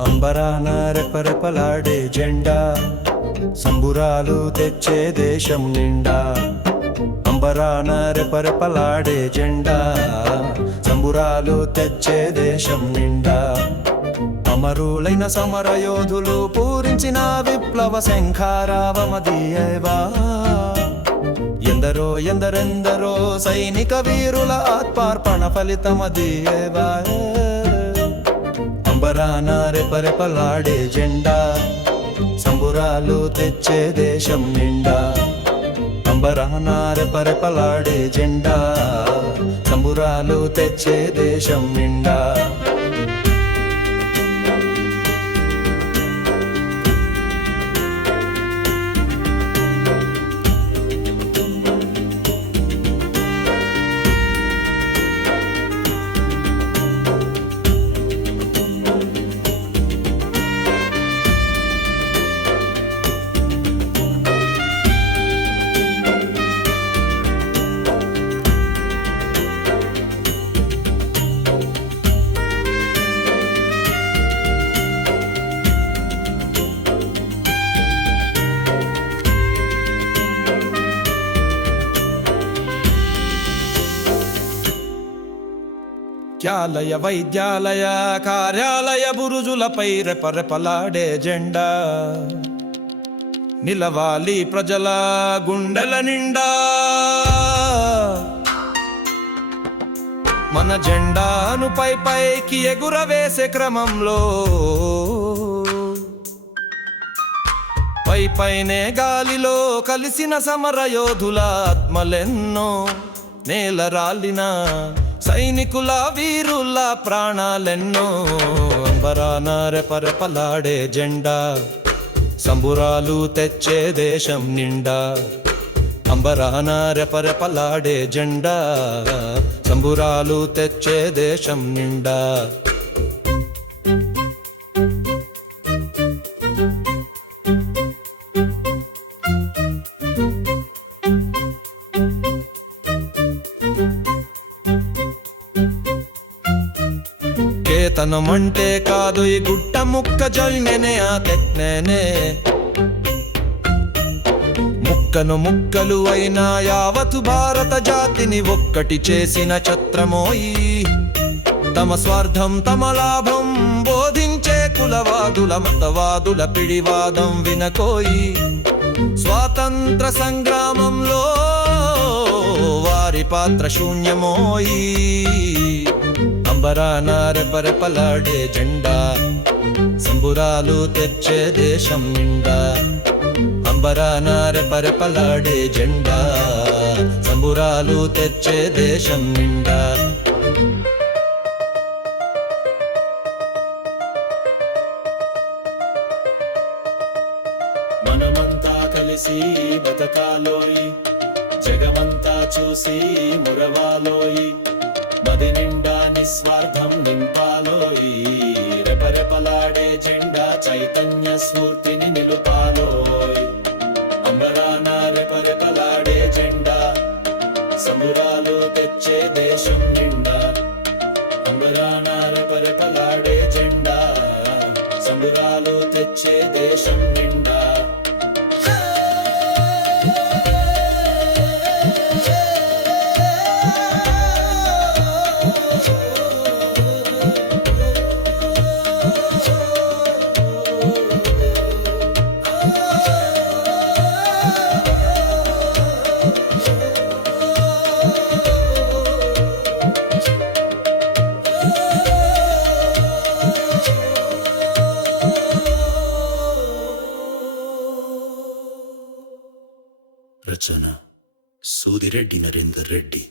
అంబరాన రెపరెపలాడే జెండా సంబురాలు తెచ్చే దేశం నిండా. అంబరాన రెపరెపలాడే జెండా సంబురాలు తెచ్చే దేశం నిండా. అమరులైన సమరయోధులు పూరించిన విప్లవ శంఖారావమదీయవా ఎందరో ఎందరెందరో సైనిక వీరుల ఆత్మార్పణ ఫలితమదీయవా సంబరాన రెపరెపలాడే జెండా. సంబురాలు తెచ్చే దేశం నిండా. అంబరాన రెపరెపలాడే జెండా. సంబురాలు తెచ్చే దేశం నిండా. త్యాలయ వైద్యాలయ కార్యాలయ బురుజులపై రెపరెపలాడే జెండా. నిలవాలి ప్రజల గుండెల నిండా. మన జెండాను పై పైకి ఎగురవేసే క్రమంలో పై పైనే గాలిలో కలిసిన సమర యోధుల ఆత్మలెన్నో నేల రాలిన సైనికుల వీరుల ప్రాణాలెన్నో అంబరాన రెపరెపలాడే జెండా సంబురాలు తెచ్చే దేశం నిండా అంబరాన రెపరెపలాడే జెండా సంబురాలు తెచ్చే దేశం నిండా. కేతనం అంటే కాదు ఈ గుట్ట ముక్క జల్నెనే ఆ తెట్నేనే. ముక్కను ముక్కలు అయిన యావతు భారత జాతిని ఒక్కటి చేసిన ఛత్రమోయి తమ స్వార్థం తమ లాభం బోధించే కులవాదుల మతవాదుల పిడివాదం వినకోయి స్వాతంత్ర సంగ్రామంలో వారి పాత్ర శూన్యమోయి సంబరాన రెపరెపలాడే జెండా. సంబురాలు తెచ్చే దేశం నిండా. అంబరాన రెపరెపలాడే జెండా. సంబురాలు తెచ్చే దేశం నిండా. మనమంతా కలిసి బతకాలోయి. జగమంతా చూసి మురవాలోయి. నిస్వార్థం నింపాలోయి రెపరెపలాడే జెండా చైతన్య స్ఫూర్తిని నిలుపాలోయ్ అంబరాన రెపరెపలాడే జెండా సమురాలు తెచ్చే దేశం నిండా. అంబరాన రెపరెపలాడే జెండా సమురాలు తెచ్చే దేశం నిండా. రచన సూదిరెడ్డి నరేందర్ రెడ్డి.